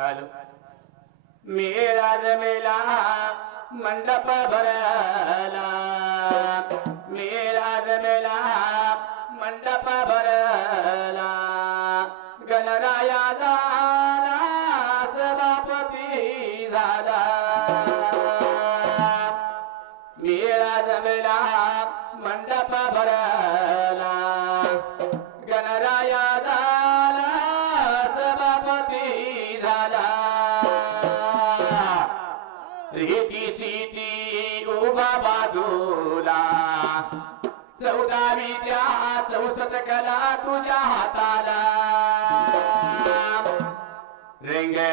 Hello मेळा जमेला मंडप भरला. मेळा जमेला मंडप भरला. तुझ्या हाताला रेंगे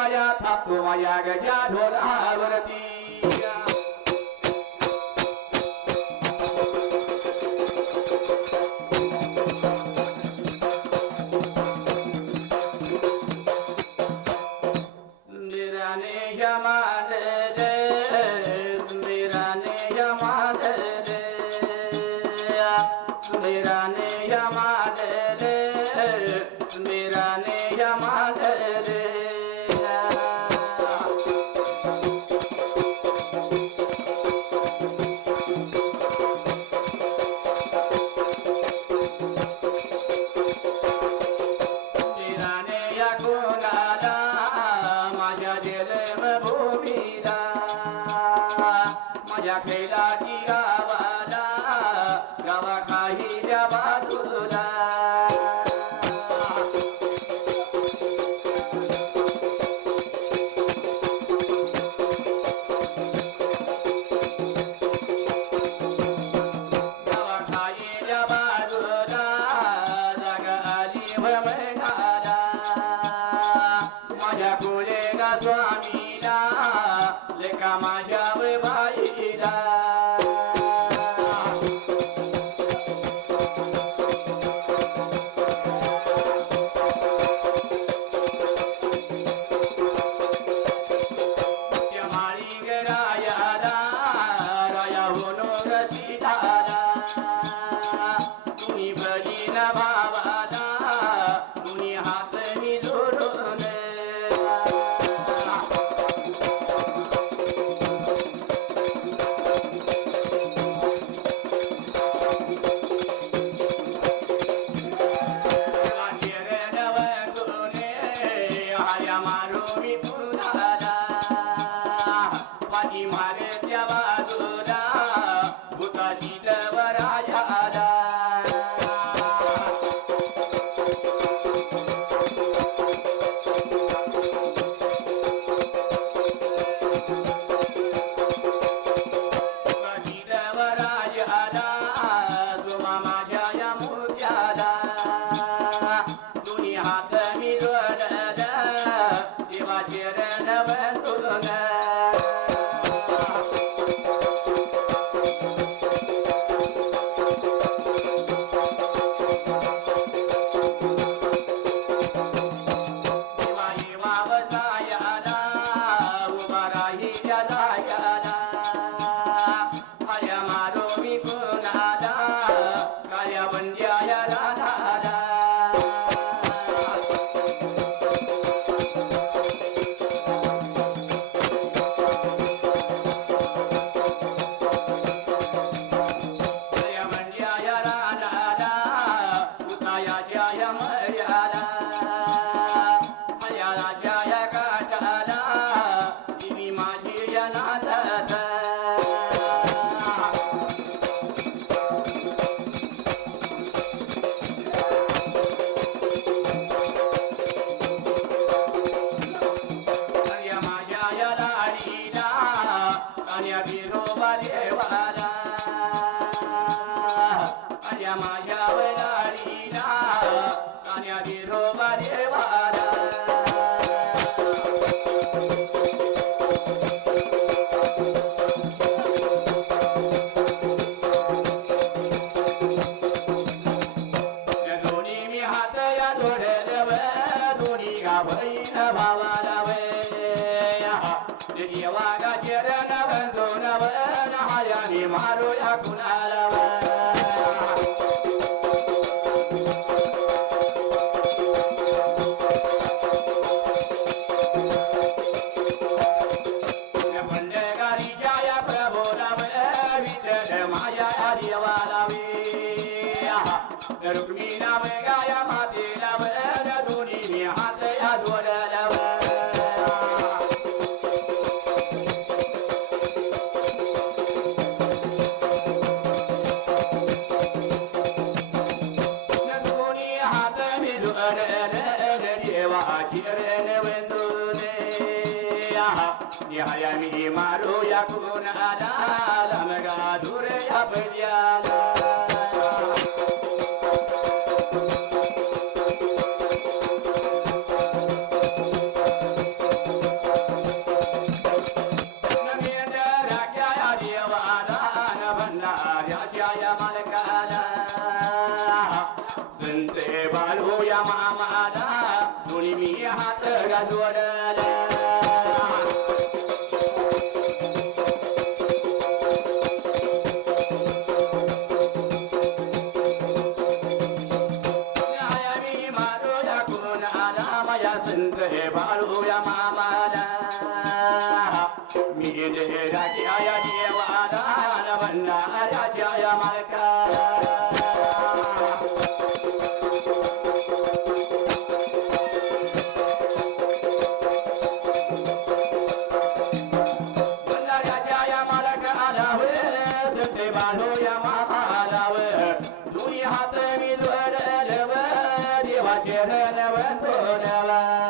मया तप्तो मया गजाधोरावरती सुमेरा ने হয়ে মেঘা হায় আমার মিথুন বারাইয়া রাজা माझ्या वैराणीला कान्या विरोबा देवा Rukmina Vega Yamati Lava संत बाळू या महामादा मुली मी हात गाजवड Bonella.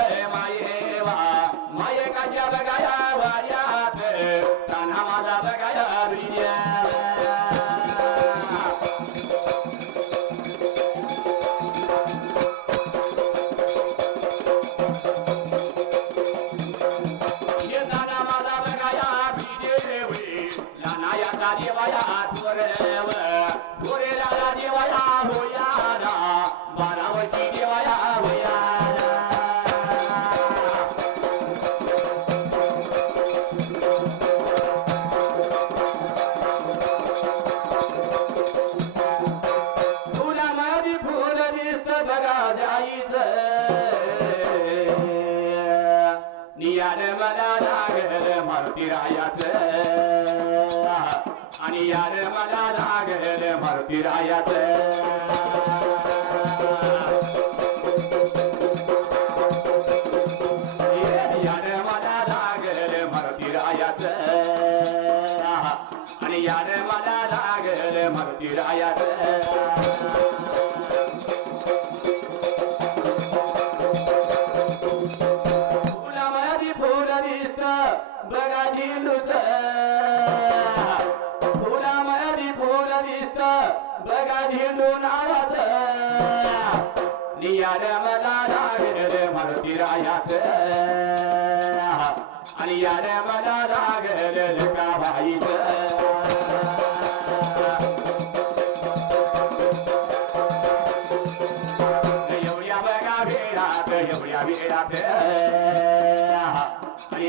माझी बघाया मायेवा माये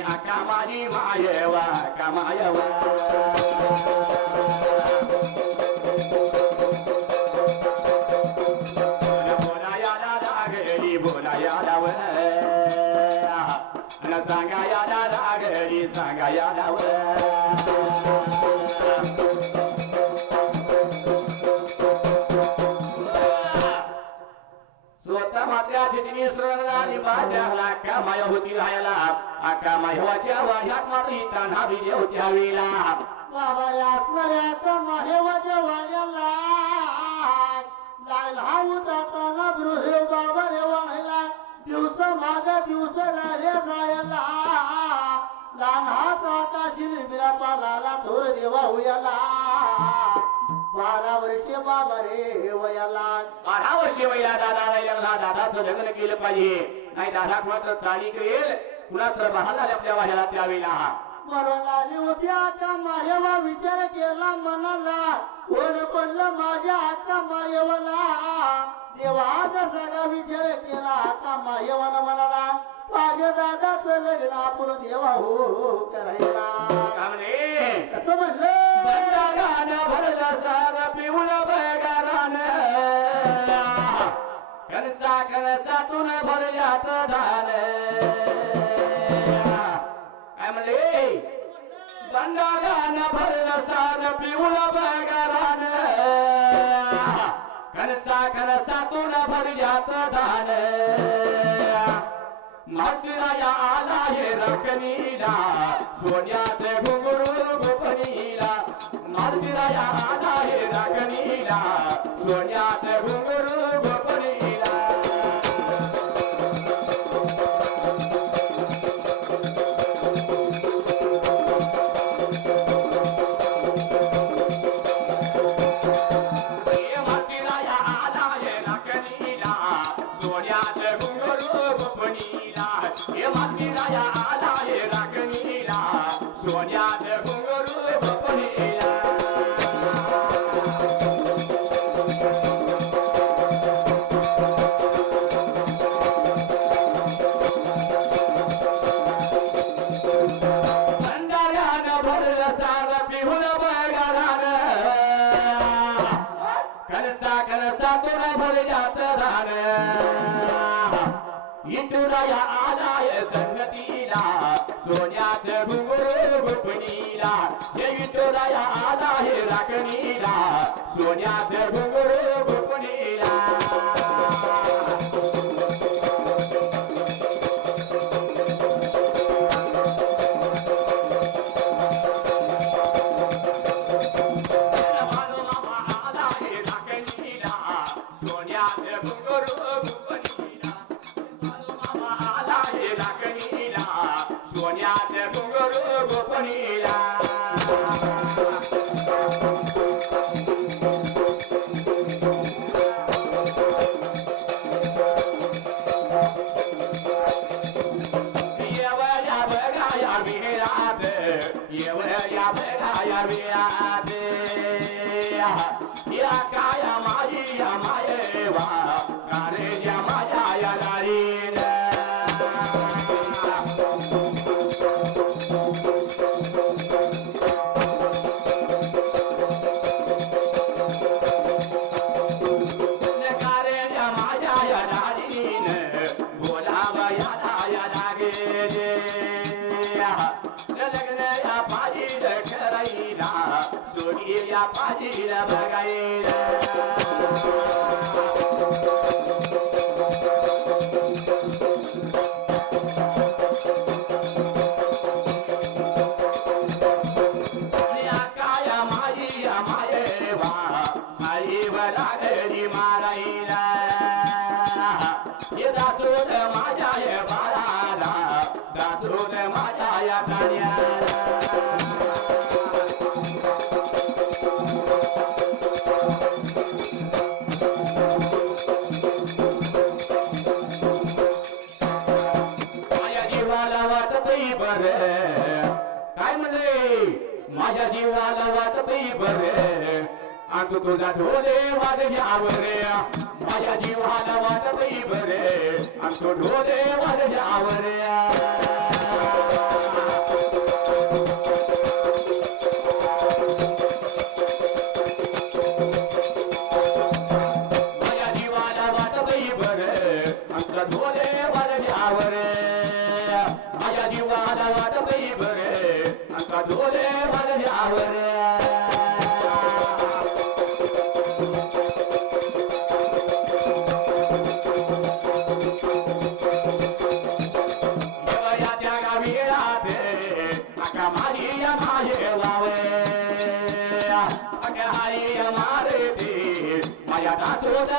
आणि आका माझी मायवा का मायवा मात्र्या चिचणी आणि माझ्या लाका माया होती राहायला आका मायवाच्या वाढ्यात मात्र ताना विजय होत्या वेळेला बाबा यासमऱ्यात माहेवाच्या वाण्याला लायला उदाताना बृहे बाबा रे वाहिला दिवस माग दिवस राहिले जायला लहान हात आकाशी लिबिरा पालाला थोर देवा होयाला. बारा वर्षे बाबा रे वयाला. बारा वर्षे वया दादा राहिला दादाचं लग्न केलं पाहिजे. नाही दादा कुणाचं चाली करेल कुणाचं बहाल झाले आपल्या वाड्याला त्यावेळेला. मरण आली होती आता माहेवा विचार केला मनाला. कोण पडलं माझ्या आता मायेवाला. देवाचा सगळा विचार केला आता मायेवाला म्हणाला माझ्या दादाचं लग्न आपण देवा हो हो करायला. का म्हणे? असं म्हणलं. बंडागानं भरल्यात धान. काय म्हणले? बंडागानं भरलं सारं पिवळं बगारानं. कणसा कणसातून भरल्यात धान. आला हे रकनीला. सोन्याचे घुंगरू मातराया आला हे रकनीला सोन्यात घुंगरू लग्न या पाजील करायला सोडी या पाजील बघायला. माझ्या जीवाला वाटतही बरे अंत तुझा ढोले वाद घ्यावर माझ्या जीवाला वाटतही बरे बर तो ढोले वाद घ्यावर माझ्या दासोद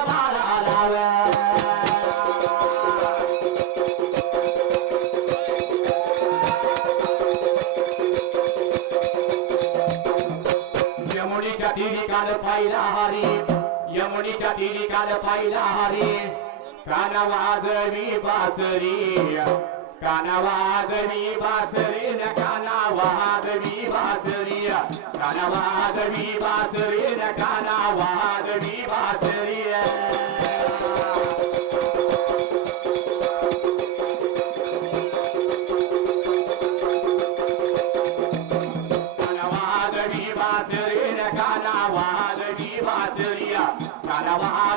यमुनीच्या तिरी काल पाहिला हरी. यमुनीच्या तिरी काल पाहिला हरी. काना वाजवी बासरी. काना वाजवी बासरी. न काना वाजवी बासरी. काना वाजवी बासरी न काना वाजवी बासरी कानावादवी बासरी न कानावादवी बासरी कानावादवी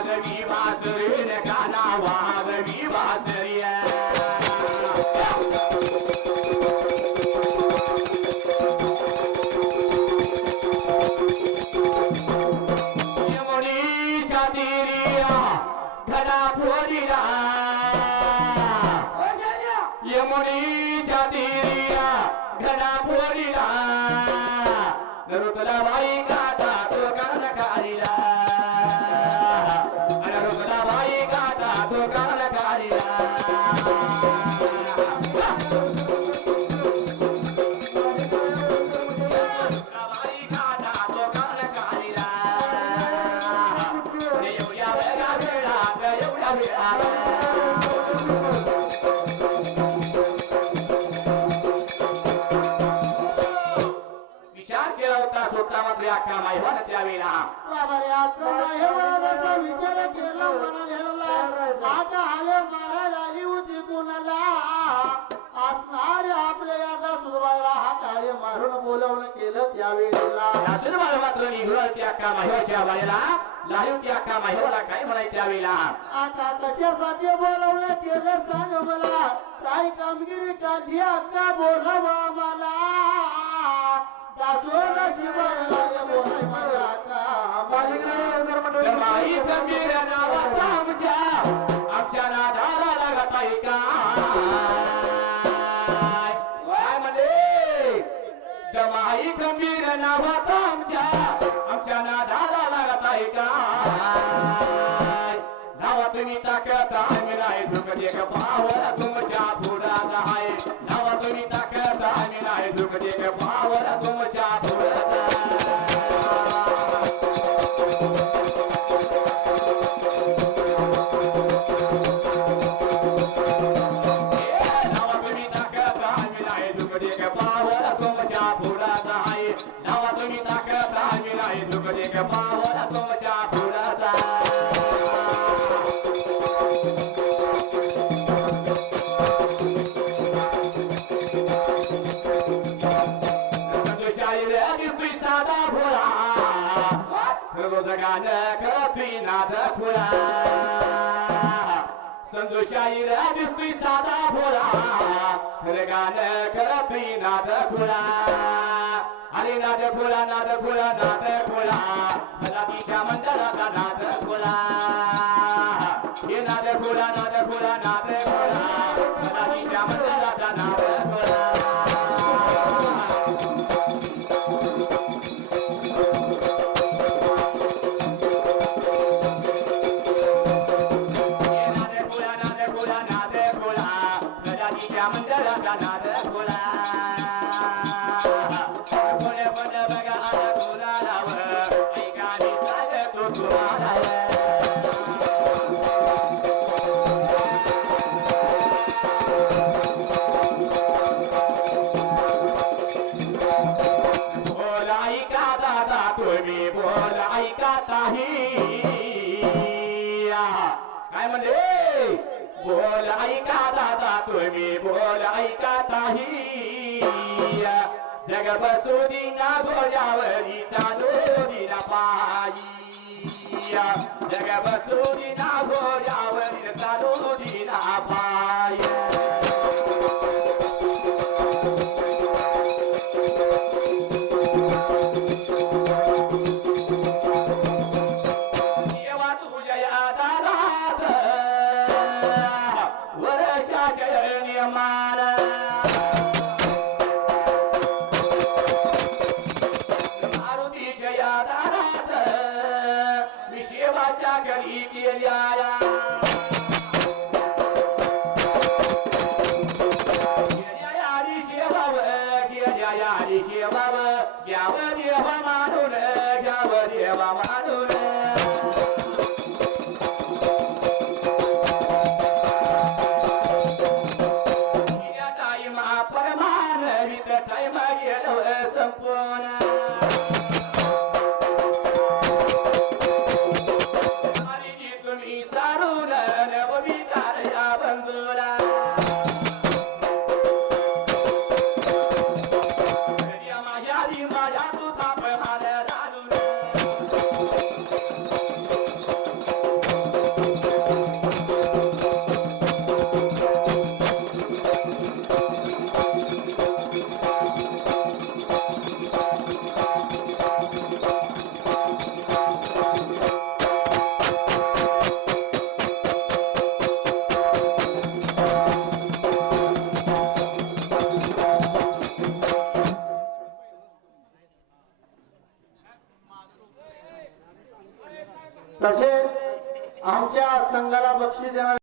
要不要脸 बोलवणं केलं त्यावेळेला. असं मला मात्र निघून त्या अख्खा माहिवाच्या वेळेला लाईव त्या अख्खा माहिवाला काय म्हणाय त्यावेळेला आता कशासाठी बोलवलं केलं सांग मला. काय कामगिरी काढली अक्का बोलावा मला. दासोला बोलाय माई गंभीर नावाचा आमच्या आमच्या नादाला लागत आहे काय दमाई नावाचा आमच्या आमच्या नादाला लागत आहे काय नावा तुम्ही ताकद आम्ही नाही झुकते का पावर तुमच्या पुढात आहे. नावा तुम्ही आम्ही नाही झुकते का पावर तुमच्या पुढात रोज गाणं करतोय नाद फुला. संतोषाईर दिसतोय साधा फुला. खर गाणं करतोय नाद फुला. अरे नाद फुला नाद फुला नाद फुला. भलातीच्या मंडळाचा नाद फुला. हे नाद फुला नाद फुला नाद फुला. भलातीच्या मंडळाचा नाद फुला.